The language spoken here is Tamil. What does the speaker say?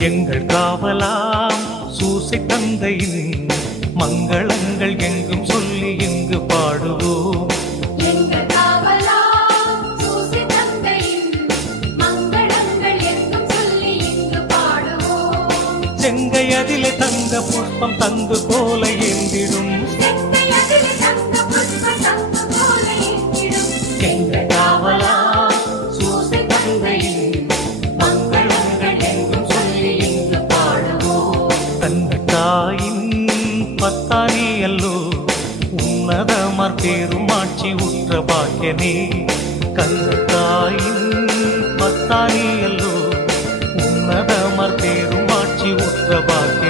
எங்கள் காவலாம் சூசை தந்தையின் மங்களங்கள் எங்கும் சொல்லி இங்கு பாடுவோம். எங்கள் காவலாம் சூசை தந்தையின் மங்களங்கள் எங்கும் சொல்லி இங்கு பாடுவோம். செங்கை அதிலே தங்க புஷ்பம் தங்கு போல ஏந்திடும். செங்கை அதிலே தங்க புஷ்பம் தங்கு போல ஏந்திடும். எங்கள் காவலாம் சூசை தந்தையின் மங்களங்கள் எங்கும் சொல்லி இங்கு பாடுவோம். தந்த தாயின் பத்தானி அல்லோ உன்னதமார் பெருமாட்சி உற்ற பாக்கியனே. கந்த தாயின் பத்தானி அல்லோ உன்னதமார் பெருமாட்சி உற்ற பாக்கிய